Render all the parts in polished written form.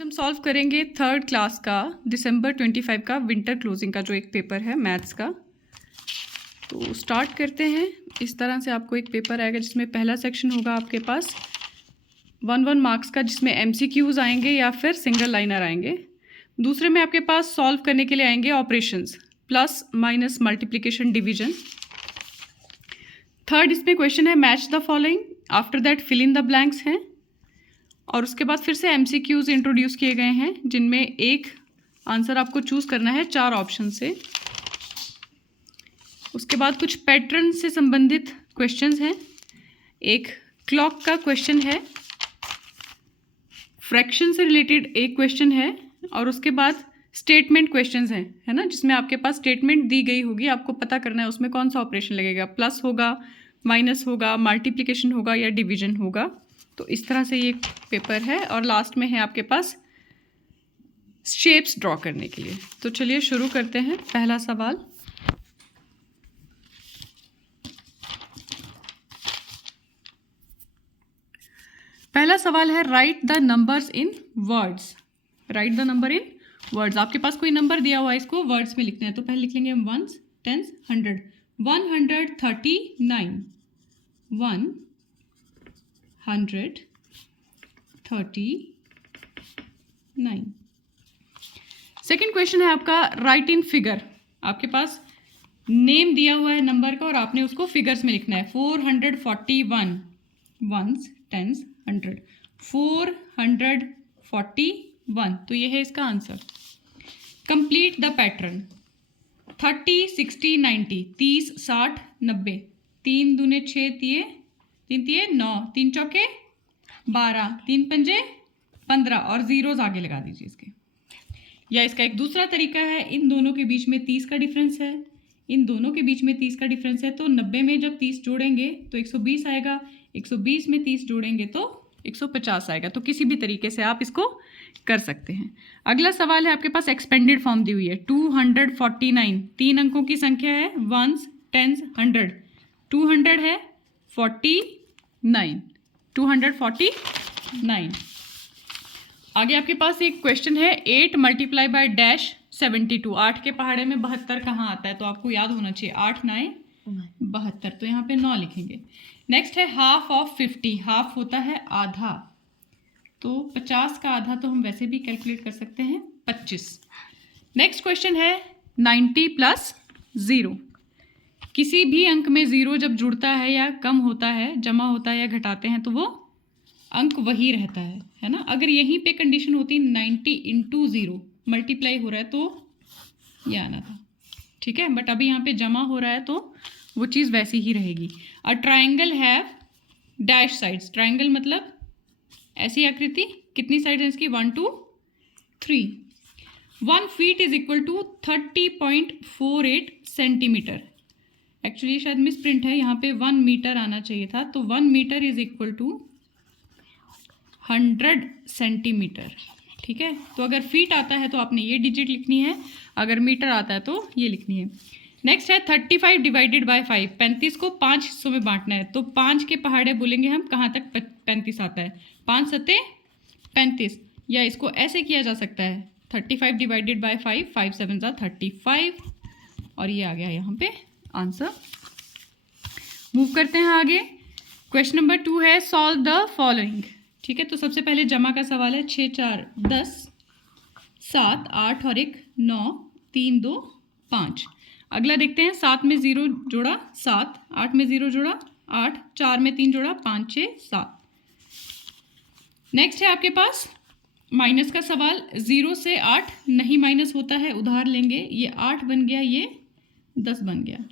हम सॉल्व करेंगे third class का दिसंबर 25 का विंटर क्लोजिंग का जो एक पेपर है मैथ्स का। तो स्टार्ट करते हैं। इस तरह से आपको एक पेपर आएगा जिसमें पहला सेक्शन होगा आपके पास 1 मार्क्स का, जिसमें MCQs आएंगे या फिर सिंगल लाइनर आएंगे। दूसरे में आपके पास सॉल्व करने के लिए आएंगे operations, plus minus multiplication division. Third इसमें क्वेश्चन है match the following, after that fill in the blanks हैं। और उसके बाद फिर से MCQs इंट्रोड्यूस किए गए हैं जिनमें एक आंसर आपको चूज़ करना है 4 ऑप्शन से। उसके बाद कुछ पैटर्न से संबंधित क्वेश्चंस हैं, एक क्लॉक का क्वेश्चन है, फ्रैक्शन से रिलेटेड एक क्वेश्चन है, और उसके बाद स्टेटमेंट क्वेश्चंस हैं, है ना, जिसमें आपके पास स्टेटमेंट दी गई होगी, आपको पता करना है उसमें कौन सा ऑपरेशन लगेगा, प्लस होगा, माइनस होगा, मल्टीप्लिकेशन होगा या डिवीजन होगा। तो इस तरह से ये पेपर है। और लास्ट में है आपके पास शेप्स ड्रॉ करने के लिए। तो चलिए शुरू करते हैं। पहला सवाल, है right the numbers in words. Right the number in words. आपके पास कोई नंबर दिया हुआ है, इसको वर्ड्स में लिखना है। तो पहले लिख लेंगे हम 1s, 10s, 100। 139, 139। सेकेंड क्वेश्चन है आपका राइट इन फिगर। आपके पास नेम दिया हुआ है नंबर का और आपने उसको फिगर्स में लिखना है। 441, 1s, 10s, 100। 441, तो ये है इसका आंसर। Complete the pattern. 30, 60, 90, 30, 60, 90। 3 दूने 6 तिये, 3 तिये 9, 3 चौके 12, 3 पंजे 15 और जीरोज आगे लगा दीजिए इसके। या इसका एक दूसरा तरीका है, इन दोनों के बीच में 30 का डिफरेंस है, इन दोनों के बीच में 30 का डिफरेंस है, तो 90 में जब 30 जोड़ेंगे तो 120 आएगा, 120 में 30 जोड़ेंगे तो 150 आएगा। तो किसी भी तरीके से आप इसको कर सकते हैं। अगला सवाल है आपके पास एक्सपेंडेड फॉर्म दी हुई है। 249, 3 अंकों की संख्या है, 1s, 10s, 100। 200 है 49, 249। आगे आपके पास एक क्वेश्चन है 8 मल्टीप्लाई बाय डैश 72। 8 के पहाड़े में 72 कहाँ आता है, तो आपको याद होना चाहिए। 8 9 72, तो यहाँ पे 9 लिखेंगे। नेक्स्ट है हाफ ऑफ 50। हाफ होता है आधा, तो 50 का आधा तो हम वैसे भी कैलकुलेट कर सकते हैं, 25। नेक्स्ट क्वेश्चन है 90 प्लस 0। किसी भी अंक में 0 जब जुड़ता है या कम होता है, जमा होता है या घटाते हैं, तो वो अंक वही रहता है ना। अगर यहीं पे कंडीशन होती 90 इंटू 0 मल्टीप्लाई हो रहा है तो ये आना था, ठीक है। बट अभी यहाँ पे जमा हो रहा है तो वो चीज़ वैसी ही रहेगी। A triangle have dash sides. Triangle मतलब ऐसी आकृति, कितनी साइड है इसकी, 1 2 3। 1 feet is equal to 30.48 centimetre. Actually शायद मिस प्रिंट है, यहाँ पे 1 मीटर आना चाहिए था। तो 1 metre is equal to 100 centimetre, ठीक है। तो अगर फीट आता है तो आपने ये डिजिट लिखनी है, अगर मीटर आता है तो ये लिखनी है। नेक्स्ट है 35 डिवाइडेड बाय 5। 35 को 5 हिस्सों में बांटना है, तो 5 के पहाड़े बोलेंगे हम, कहाँ तक 35 आता है। 5 सत्ते 35, या इसको ऐसे किया जा सकता है 35 डिवाइडेड बाय 5, 5 7 35, और ये आ गया यहाँ पे आंसर। मूव करते हैं आगे। क्वेश्चन नंबर 2 है सॉल्व द फॉलोइंग, ठीक है। तो सबसे पहले जमा का सवाल है। 6 4 10, 7 8 और 1 9, 3 2 5। अगला देखते हैं, 7 में 0 जोड़ा 7, 8 में 0 जोड़ा 8, 4 में 3 जोड़ा 5 6 7। नेक्स्ट है आपके पास माइनस का सवाल। 0 से 8 नहीं माइनस होता है, उधार लेंगे। ये 8 बन गया, ये 10 बन गया।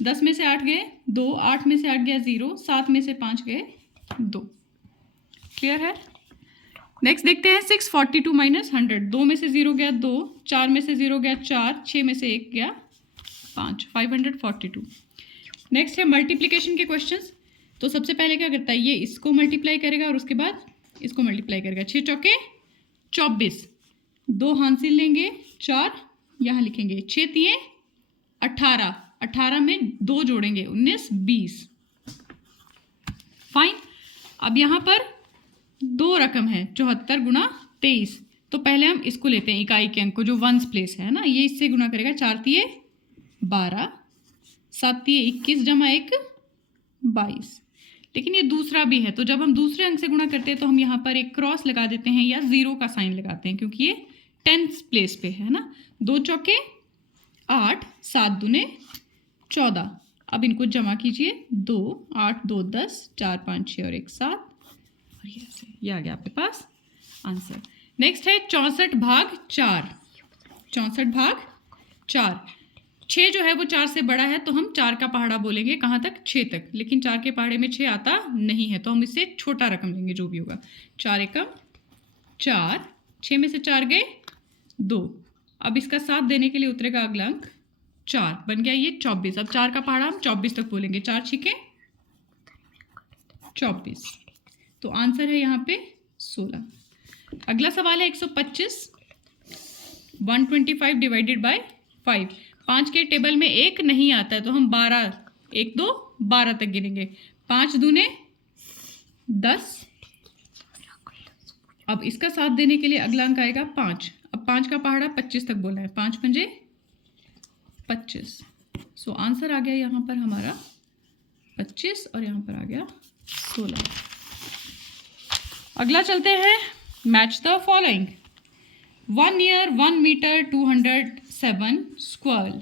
10 में से 8 गए 2, 8 में से 8 गया 0, 7 में से 5 गए 2। क्लियर है। नेक्स्ट देखते हैं 642 माइनस 100। 2 में से 0 गया 2, 4 में से 0 गया 4, 6 में से 1 गया 5, 542। नेक्स्ट है मल्टीप्लिकेशन के क्वेश्चंस। तो सबसे पहले क्या करता है, ये इसको मल्टीप्लाई करेगा और उसके बाद इसको मल्टीप्लाई करेगा। 6 चौके 24, 2 हासिल लेंगे 4 यहाँ लिखेंगे। 6 तिये 18, 18 में 2 जोड़ेंगे 19 20। फाइन। अब यहाँ पर 2 रकम है 74 गुणा 23, तो पहले हम इसको लेते हैं, इकाई के अंक को, जो वंस प्लेस है ना, ये इससे गुना करेगा। 4 तिये 12, 7 तिये 21 जमा 1 22। लेकिन ये दूसरा भी है, तो जब हम दूसरे अंक से गुणा करते हैं तो हम यहाँ पर एक क्रॉस लगा देते हैं या 0 का साइन लगाते हैं, क्योंकि ये 10th प्लेस पे है ना। 2 चौके 8, 7 दूने 14। अब इनको जमा कीजिए। 2 8 2 10, 4 5 6 और 1 7, और ये आ गया आपके पास आंसर। नेक्स्ट है 64 भाग 4। 64 भाग 4। 6 जो है वो 4 से बड़ा है, तो हम 4 का पहाड़ा बोलेंगे। कहाँ तक? 6 तक। लेकिन 4 के पहाड़े में 6 आता नहीं है, तो हम इससे छोटा रकम लेंगे, जो भी होगा। 4 एकम 4, 6 में से 4 गए 2। अब इसका 7 देने के लिए उतरेगा अगला अंक 4, बन गया ये 24। अब 4 का पहाड़ा हम 24 तक बोलेंगे। 4 छिके 24, तो आंसर है यहाँ पे 16। अगला सवाल है 125। 125 डिवाइडेड बाय 5। 5 के टेबल में 1 नहीं आता है, तो हम 12 1 2 12 तक गिनेंगे। 5 दूने 10। अब इसका 7 देने के लिए अगला अंक आएगा 5। अब 5 का पहाड़ा 25 तक बोला है। 5 पंजे 25। सो आंसर आ गया यहाँ पर हमारा 25, और यहाँ पर आ गया 16। अगला चलते हैं, match the following. 1 year 1 metre 207 square.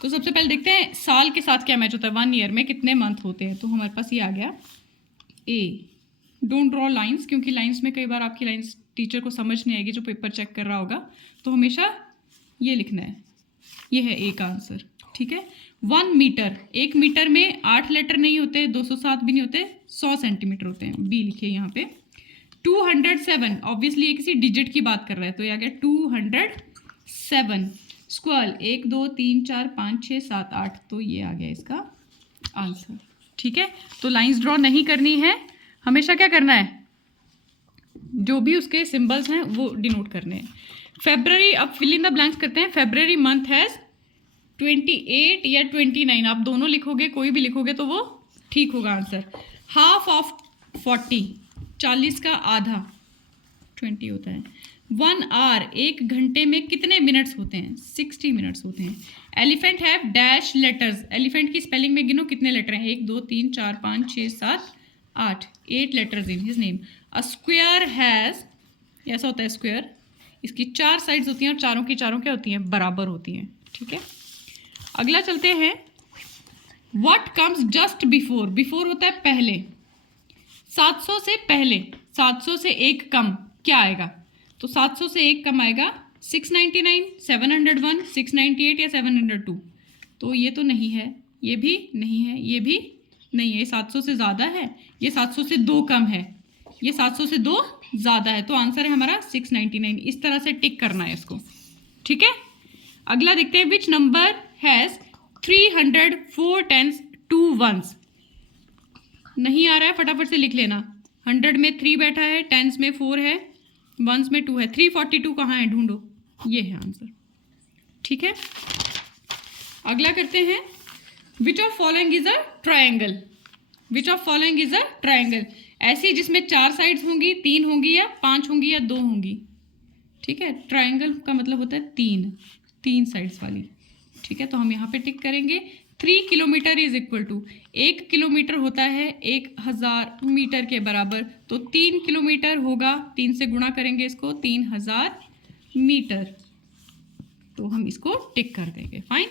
तो सबसे पहले देखते हैं साल के साथ क्या मैच होता है। 1 ईयर में कितने मंथ होते हैं, तो हमारे पास ये आ गया ए। डोंट ड्रॉ लाइंस, क्योंकि लाइंस में कई बार आपकी लाइंस टीचर को समझ नहीं आएगी जो पेपर चेक कर रहा होगा, तो हमेशा ये लिखना है। ये है ए का आंसर, ठीक है। 1 मीटर, 1 मीटर में 8 लेटर नहीं होते, 207 भी नहीं होते, 100 सेंटीमीटर होते हैं। बी लिखिए यहाँ पे। 207, ऑब्वियसली ये किसी डिजिट की बात कर रहा है, तो ये आ गया 207 स्क्वायर। 1 2 3 4 5 6 7 8, तो ये आ गया इसका आंसर, ठीक है। तो लाइंस ड्रॉ नहीं करनी है, हमेशा क्या करना है, जो भी उसके सिंबल्स हैं वो डिनोट करने हैं। फेब्रवरी, अब फिल इन द ब्लैंक्स करते हैं। फेब्रवरी मंथ हैज़ 28 या 29, आप दोनों लिखोगे, कोई भी लिखोगे तो वो ठीक होगा आंसर। हाफ ऑफ 40, 40 का आधा 20 होता है। 1 आवर, 1 घंटे में कितने मिनट्स होते हैं? 60 मिनट्स होते हैं। Elephant have dash letters, elephant की स्पेलिंग में गिनो कितने लेटर हैं? 1 2 3 4 5 6 7 8, 8 letters in his name. A square has, ऐसा होता है स्क्वायर, इसकी 4 साइड्स होती हैं और चारों की चारों क्या होती हैं? बराबर होती हैं, ठीक है। अगला चलते हैं, what comes just before. Before होता है पहले, 700 से पहले, 700 से 1 कम क्या आएगा? तो 700 से 1 कम आएगा 699, 701, 698 या 702। तो ये तो नहीं है, ये भी नहीं है, ये भी नहीं है। ये 700 से ज़्यादा है, ये 700 से 2 कम है, ये 700 से 2 ज़्यादा है, तो आंसर है हमारा 699। इस तरह से टिक करना है इसको, ठीक है। अगला देखते हैं, which number has 304 tens 2 ones. नहीं आ रहा है, फटाफट से लिख लेना। 100 में 3 बैठा है, टेंस में 4 है, वंस में 2 है। 342 कहाँ है? ढूंढो, ये है आंसर, ठीक है। अगला करते हैं, which of following is a triangle. Which of following is a triangle, ऐसी जिसमें 4 साइड्स होंगी, 3 होंगी या 5 होंगी या 2 होंगी, ठीक है। ट्रायंगल का मतलब होता है 3 साइड्स वाली, ठीक है। तो हम यहाँ पे टिक करेंगे। 3 kilometre is equal to, 1 kilometre होता है 1000 मीटर के बराबर, तो 3 किलोमीटर होगा, 3 से गुणा करेंगे इसको, 3000 मीटर, तो हम इसको टिक कर देंगे, फाइन।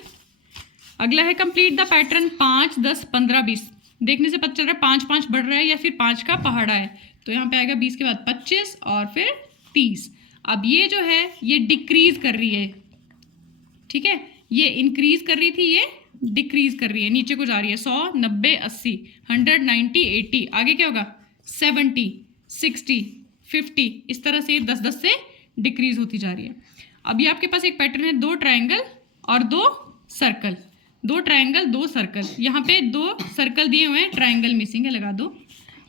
अगला है, कंप्लीट द पैटर्न 5 10 15 20। देखने से पता चल रहा है 5 5 बढ़ रहा है या फिर 5 का पहाड़ा है, तो यहाँ पे आएगा 20 के बाद 25 और फिर 30। अब ये जो है ये डिक्रीज कर रही है, ठीक है। ये इंक्रीज कर रही थी, ये डिक्रीज कर रही है, नीचे को जा रही है। 100 90 80 100 90 80, आगे क्या होगा? 70 60 50, इस तरह से 10 10 से डिक्रीज होती जा रही है। अब ये आपके पास एक पैटर्न है, 2 ट्रायंगल और 2 सर्कल। 2 ट्रायंगल 2 सर्कल, यहाँ पे 2 सर्कल दिए हुए हैं, ट्रायंगल मिसिंग है, लगा दो।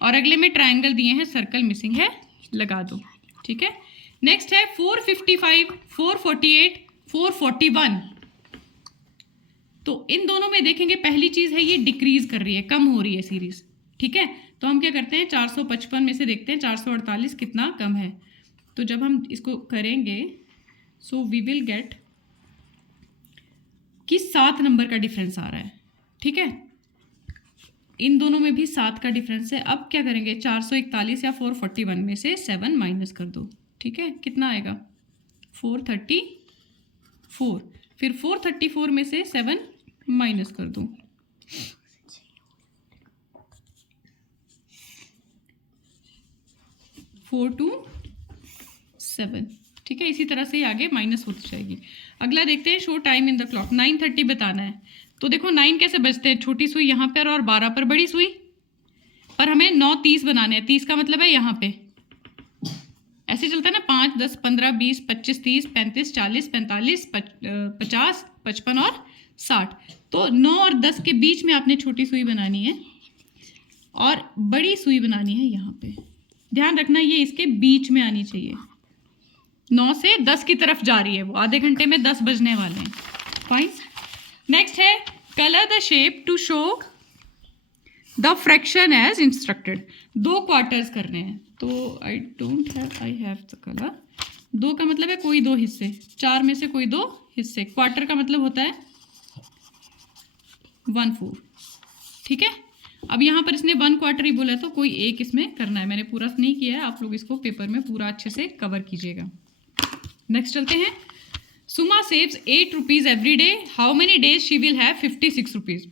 और अगले में ट्रायंगल दिए हैं, सर्कल मिसिंग है, लगा दो, ठीक है। नेक्स्ट है 455 448 441। तो इन दोनों में देखेंगे, पहली चीज़ है ये डिक्रीज कर रही है, कम हो रही है सीरीज, ठीक है। तो हम क्या करते हैं, 455 में से देखते हैं 448 कितना कम है, तो जब हम इसको करेंगे सो वी विल गेट कि 7 नंबर का डिफरेंस आ रहा है, ठीक है। इन दोनों में भी 7 का डिफरेंस है। अब क्या करेंगे, 441 या 441 में से 7 माइनस कर दो, ठीक है। कितना आएगा 434, फिर 434 में से 7 माइनस कर दो, 427, ठीक है। इसी तरह से आगे माइनस होती जाएगी। अगला देखते हैं, show time in the clock. 9:30 बताना है। तो देखो 9 कैसे बजते हैं, छोटी सुई यहाँ पर और 12 पर बड़ी सुई, पर हमें 9:30 बनाने हैं। 30 का मतलब है यहाँ पे ऐसे चलता है ना, 5, 10, 15, 20, 25, 30, 35, 40, 45, 50, 55 और 60। तो 9 और 10 के बीच में आपने छोटी सुई बनानी है और बड़ी सुई बनानी है यहाँ पे। ध्यान रखना ये इसके बीच में आनी चाहिए। 9 से 10 की तरफ जा रही है वो, आधे घंटे में 10 बजने वाले हैं। फाइन। नेक्स्ट है colour the shape to show the fraction as instructed. 2 quarters करने हैं, तो आई हैव द कलर। 2 का मतलब है कोई 2 हिस्से, 4 में से कोई 2 हिस्से। क्वार्टर का मतलब होता है 1/4, ठीक है। अब यहाँ पर इसने 1 क्वार्टर ही बोला है, तो कोई एक इसमें करना है। मैंने पूरा नहीं किया है, आप लोग इसको पेपर में पूरा अच्छे से कवर कीजिएगा। नेक्स्ट चलते हैं। Suma saves 8 rupees every day, how many days she will have 56 rupees.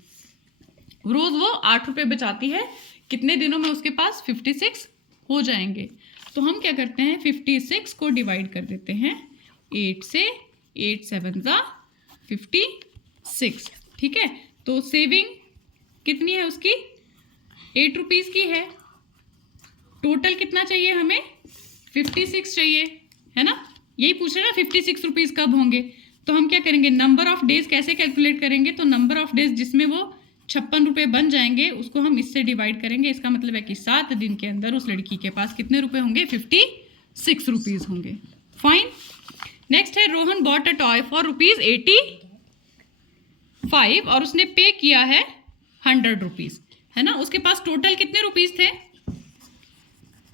रोज़ वो 8 रुपये बचाती है, कितने दिनों में उसके पास 56 हो जाएंगे। तो हम क्या करते हैं, 56 को डिवाइड कर देते हैं 8 से। 8 7 ज़ा 56, ठीक है। तो सेविंग कितनी है उसकी, 8 रुपीज़ की है। टोटल कितना चाहिए हमें, 56 चाहिए, है ना। यही पूछ रहे ना 56 रुपीज़ कब होंगे। तो हम क्या करेंगे, नंबर ऑफ डेज कैसे कैलकुलेट करेंगे। तो नंबर ऑफ डेज जिसमें वो 56 रुपये बन जाएंगे उसको हम इससे डिवाइड करेंगे। इसका मतलब है कि 7 दिन के अंदर उस लड़की के पास कितने रुपए होंगे, 56 रुपीज़ होंगे। फाइन। नेक्स्ट है Rohan bought a toy for ₹85 और उसने पे किया है 100 रुपीज़, है ना। उसके पास टोटल कितने रुपीज़ थे,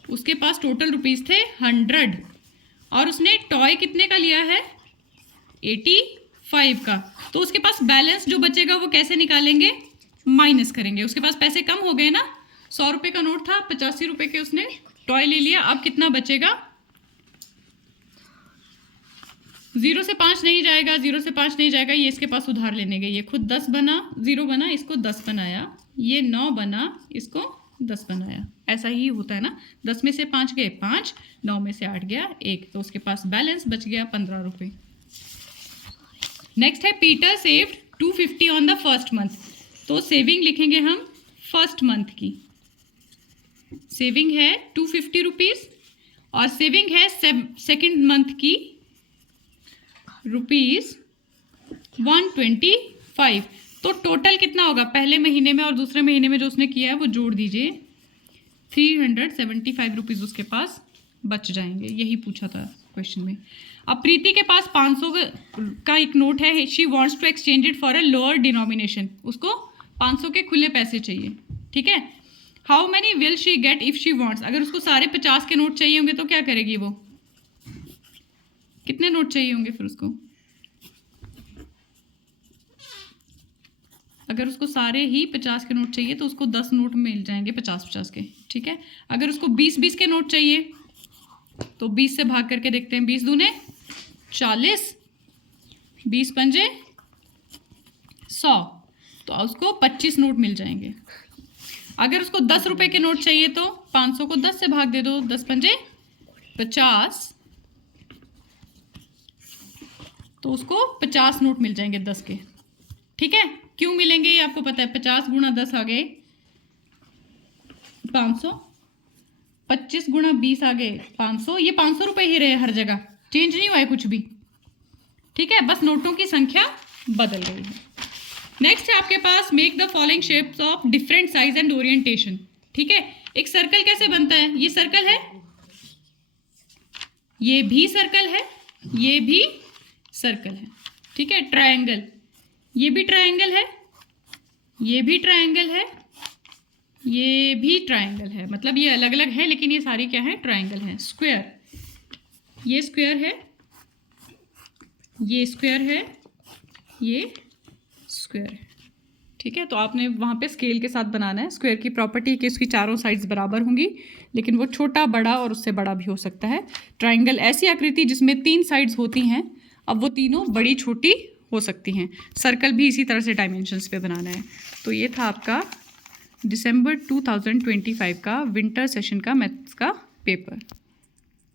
उसके पास टोटल रुपीज़ थे 100 और उसने टॉय कितने का लिया है, 85 का। तो उसके पास बैलेंस जो बचेगा वो कैसे निकालेंगे, माइनस करेंगे। उसके पास पैसे कम हो गए ना, 100 रुपये का नोट था, 85 रुपये के उसने टॉय ले लिया। अब कितना बचेगा, 0 से 5 नहीं जाएगा, 0 से 5 नहीं जाएगा। ये इसके पास उधार लेने गई, ये खुद 10 बना, 0 बना, इसको 10 बनाया, ये 9 बना, इसको 10 बनाया। ऐसा ही होता है ना, 10 में से 5 गए 5, 9 में से 8 गया 1, तो उसके पास बैलेंस बच गया 15 रुपये। नेक्स्ट है Peter saved 250 on the first month. तो सेविंग लिखेंगे हम फर्स्ट मंथ की। सेविंग है 250 रुपीज़ और सेविंग है सेकेंड मंथ की ₹125। तो टोटल कितना होगा, पहले महीने में और दूसरे महीने में जो उसने किया है वो जोड़ दीजिए, 375 रुपीज़ उसके पास बच जाएंगे। यही पूछा था क्वेश्चन में। अब प्रीति के पास 500 का एक नोट है, she wants to exchange it for a lower denomination. उसको 500 के खुले पैसे चाहिए, ठीक है। How many will she get if she wants. अगर उसको सारे 50 के नोट चाहिए होंगे तो क्या करेगी वो, कितने नोट चाहिए होंगे फिर उसको, अगर उसको सारे ही 50 के नोट चाहिए तो उसको 10 नोट मिल जाएंगे 50-50 के, ठीक है। अगर उसको 20-20 के नोट चाहिए तो 20 से भाग करके देखते हैं, 20 दूने 40, 20 पंजे 100, तो उसको 25 नोट मिल जाएंगे। अगर उसको 10 रुपए के नोट चाहिए तो 500 को 10 से भाग दे दो, 10 पंजे 50, तो उसको 50 नोट मिल जाएंगे 10 के, ठीक है। क्यों मिलेंगे ये आपको पता है, 50 गुणा 10 आ गए 500, 25 गुणा 20 आ गए 500। ये 500 रुपये ही रहे हर जगह, चेंज नहीं हुआ है कुछ भी, ठीक है, बस नोटों की संख्या बदल गई है। नेक्स्ट है आपके पास make the following shapes of different size and orientation, ठीक है। एक सर्कल कैसे बनता है, ये सर्कल है, ये भी सर्कल है, ये भी सर्कल है, ठीक है। ट्रायंगल, ये भी ट्रायंगल है, ये भी ट्रायंगल है, ये भी ट्रायंगल है, मतलब ये अलग अलग है लेकिन ये सारी क्या है, ट्रायंगल है। स्क्वायर, ये स्क्वायर है, ये स्क्वायर है, ये स्क्वायर है, ठीक है। तो आपने वहाँ पे स्केल के साथ बनाना है। स्क्वायर की प्रॉपर्टी कि उसकी चारों साइड्स बराबर होंगी, लेकिन वो छोटा, बड़ा और उससे बड़ा भी हो सकता है। ट्राइंगल ऐसी आकृति जिसमें 3 साइड्स होती हैं, अब वो तीनों बड़ी छोटी हो सकती हैं। सर्कल भी इसी तरह से डायमेंशंस पे बनाना है। तो ये था आपका दिसंबर 2025 का विंटर सेशन का मैथ्स का पेपर।